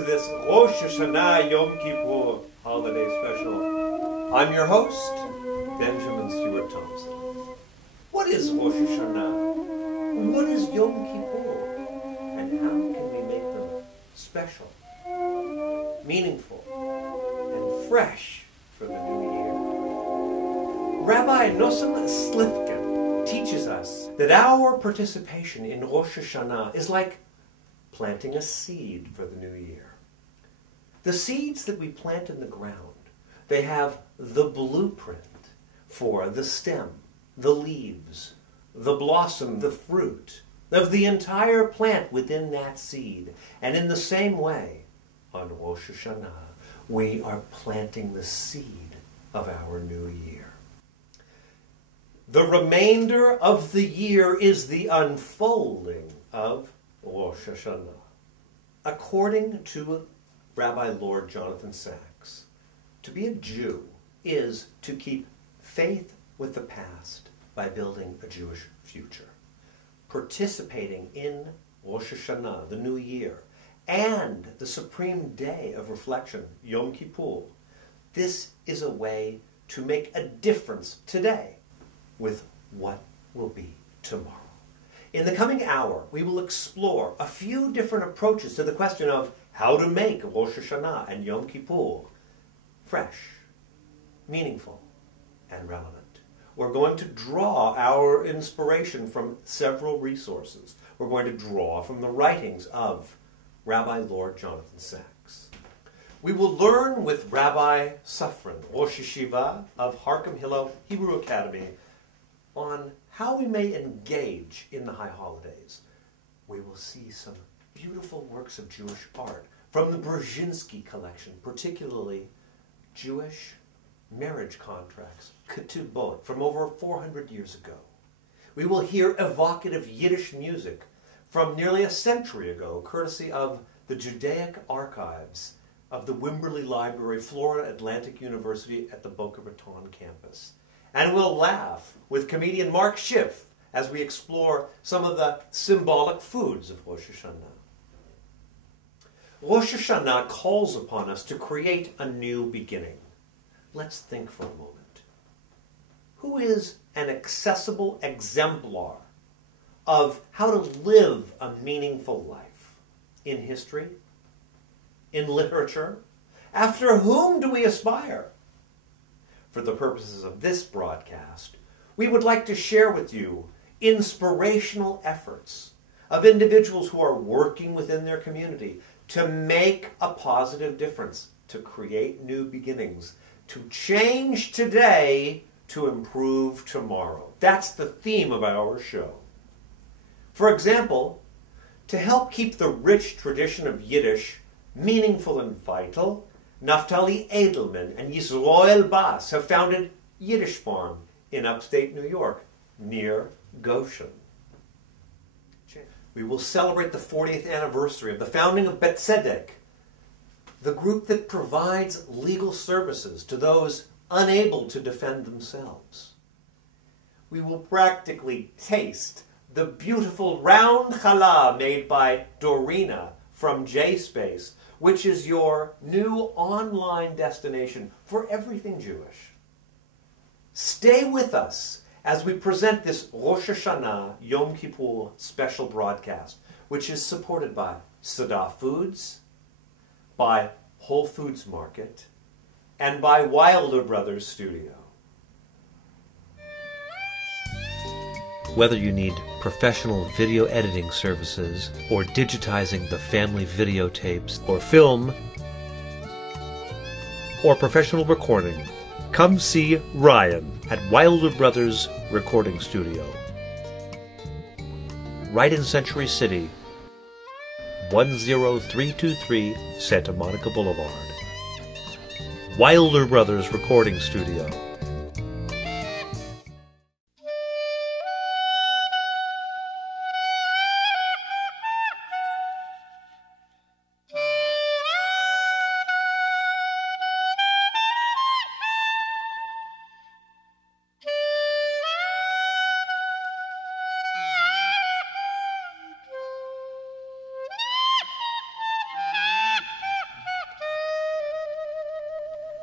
to this Rosh Hashana Yom Kippur holiday special. I'm your host, Benjamin Stewart Thompson. What is Rosh Hashanah? What is Yom Kippur? And how can we make them special, meaningful, and fresh for the new year? Rabbi Nosson Slifkin teaches us that our participation in Rosh Hashanah is like planting a seed for the new year. The seeds that we plant in the ground, they have the blueprint for the stem, the leaves, the blossom, the fruit of the entire plant within that seed. And in the same way, on Rosh Hashanah, we are planting the seed of our new year. The remainder of the year is the unfolding of Rosh Hashanah. According to Rabbi Lord Jonathan Sacks, to be a Jew is to keep faith with the past by building a Jewish future. Participating in Rosh Hashanah, the new year, and the supreme day of reflection, Yom Kippur, this is a way to make a difference today with what will be tomorrow. In the coming hour, we will explore a few different approaches to the question of how to make Rosh Hashanah and Yom Kippur fresh, meaningful, and relevant. We're going to draw our inspiration from several resources. We're going to draw from the writings of Rabbi Lord Jonathan Sacks. We will learn with Rabbi Sufrin, Rosh Yeshiva of Harkham Hillel Hebrew Academy, on how we may engage in the high holidays. We will see some beautiful works of Jewish art from the Brzezinski collection, particularly Jewish marriage contracts, ketubot, from over 400 years ago. We will hear evocative Yiddish music from nearly a century ago, courtesy of the Judaic archives of the Wimberley Library, Florida Atlantic University at the Boca Raton campus. And we'll laugh with comedian Mark Schiff as we explore some of the symbolic foods of Rosh Hashanah. Rosh Hashanah calls upon us to create a new beginning. Let's think for a moment. Who is an accessible exemplar of how to live a meaningful life? In history? In literature? After whom do we aspire? For the purposes of this broadcast, we would like to share with you inspirational efforts of individuals who are working within their community to make a positive difference, to create new beginnings, to change today to improve tomorrow. That's the theme of our show. For example, to help keep the rich tradition of Yiddish meaningful and vital, Naftali Edelman and Yisroel Bas have founded Yiddish Farm in upstate New York, near Goshen. We will celebrate the 40th anniversary of the founding of Bet Tzedek, the group that provides legal services to those unable to defend themselves. We will practically taste the beautiful round challah made by Dorina from JSpace, which is your new online destination for everything Jewish. Stay with us as we present this Rosh Hashanah Yom Kippur special broadcast, which is supported by Sada Foods, by Whole Foods Market, and by Wilder Brothers Studio. Whether you need professional video editing services or digitizing the family videotapes or film or professional recording, come see Ryan at Wilder Brothers Recording Studio. Right in Century City, 10323 Santa Monica Boulevard. Wilder Brothers Recording Studio.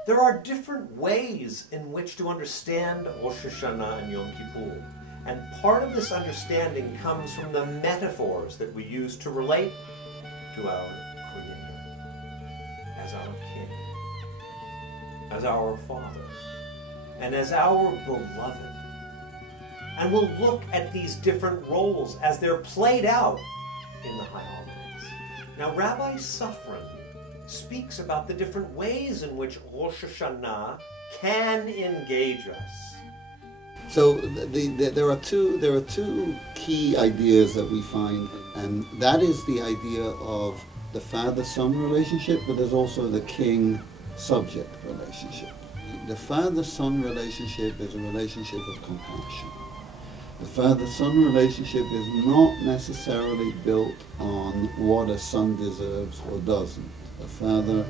There are different ways in which to understand Rosh Hashanah and Yom Kippur. And part of this understanding comes from the metaphors that we use to relate to our Creator as our King, as our Father, and as our Beloved. And we'll look at these different roles as they're played out in the High Holidays. Now, Rabbi Sufrin speaks about the different ways in which Rosh Hashanah can engage us. So there are two key ideas that we find, and that is the idea of the father-son relationship, but there's also the king-subject relationship. The father-son relationship is a relationship of compassion. The father-son relationship is not necessarily built on what a son deserves or doesn't. A father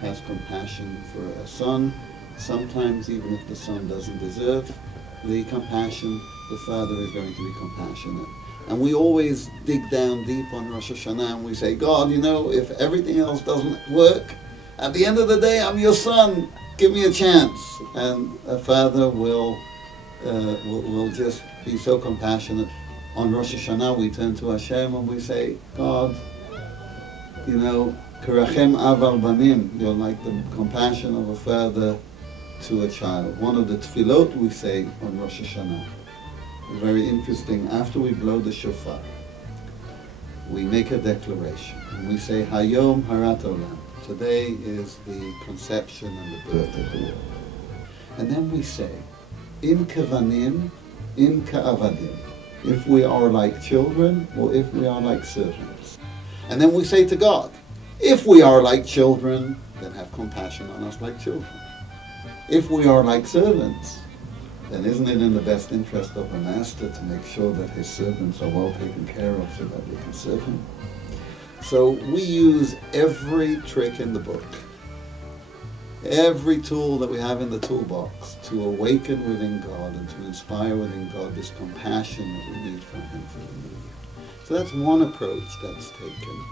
has compassion for a son, sometimes even if the son doesn't deserve the compassion, the father is going to be compassionate. And we always dig down deep on Rosh Hashanah and we say, God, you know, if everything else doesn't work, at the end of the day, I'm your son, give me a chance. And a father will just be so compassionate. On Rosh Hashanah, we turn to Hashem and we say, God, you know, Karachem Aval Banim, you're like the compassion of a father to a child. One of the tefillot we say on Rosh Hashanah is very interesting. After we blow the shofar, we make a declaration and we say, Hayom Harat Olam. Today is the conception and the birth of the world. And then we say, Im Kevanim, Im Ka'avadim. If we are like children or if we are like servants. And then we say to God, if we are like children, then have compassion on us like children. If we are like servants, then isn't it in the best interest of the master to make sure that his servants are well taken care of so that they can serve him? So we use every trick in the book, every tool that we have in the toolbox to awaken within God and to inspire within God this compassion that we need from him for the new year. So that's one approach that's taken.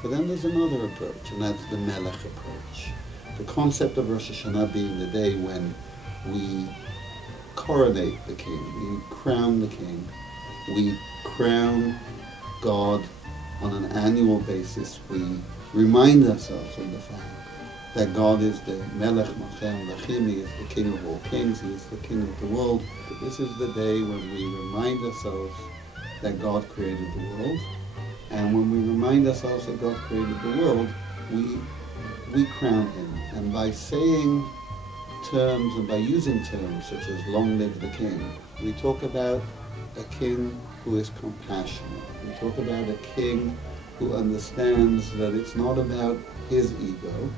But then there's another approach, and that's the Melech approach. The concept of Rosh Hashanah being the day when we coronate the king, we crown the king, we crown God on an annual basis. We remind ourselves of the fact that God is the Melech Malkeinu Lachim, He is the King of all kings, He is the King of the world. This is the day when we remind ourselves that God created the world. And when we remind ourselves that God created the world, we crown Him. And by saying terms and by using terms such as long live the king, we talk about a king who is compassionate. We talk about a king who understands that it's not about his ego,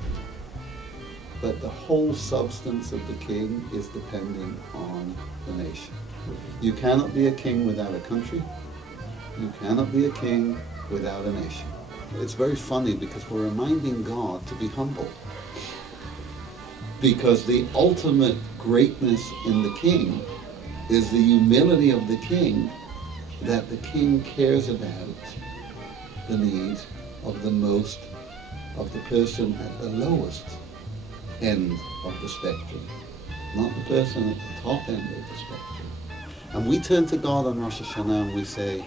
but the whole substance of the king is dependent on the nation. You cannot be a king without a country. You cannot be a king without a nation. It's very funny because we're reminding God to be humble. Because the ultimate greatness in the king is the humility of the king, that the king cares about the needs of the most, of the person at the lowest end of the spectrum, not the person at the top end of the spectrum. And we turn to God on Rosh Hashana and we say,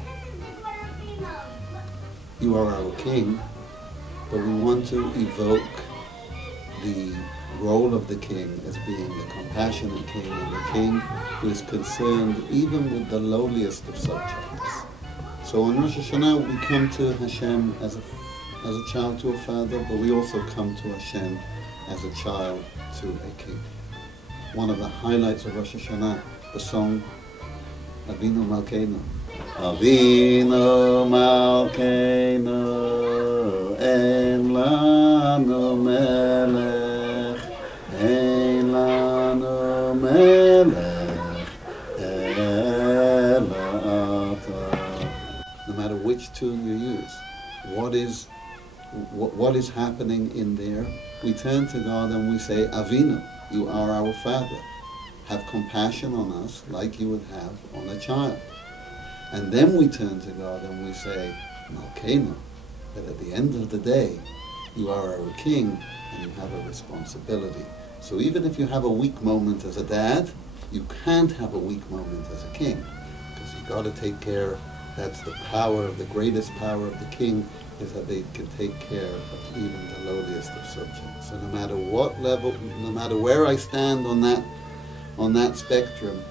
you are our king, but we want to evoke the role of the king as being the compassionate king and the king who is concerned even with the lowliest of subjects. So on Rosh Hashanah we come to Hashem as a child to a father, but we also come to Hashem as a child to a king. One of the highlights of Rosh Hashanah, the song Avinu Malkeinu. Avinu Malkeinu, en lanu melech, en lanu melech, ela ata. No matter which tune you use, what is happening in there, we turn to God and we say, Avinu, you are our Father. Have compassion on us like you would have on a child. And then we turn to God and we say, Malkeinu, that at the end of the day, you are our king and you have a responsibility So even if you have a weak moment as a dad, you can't have a weak moment as a king, because you've got to take care. That's the power of the greatest power of the king, is that they can take care of even the lowliest of subjects. So no matter what level, no matter where I stand on that spectrum,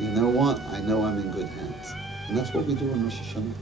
you know what? I know I'm in good hands. And that's what we do in Rosh Hashanah.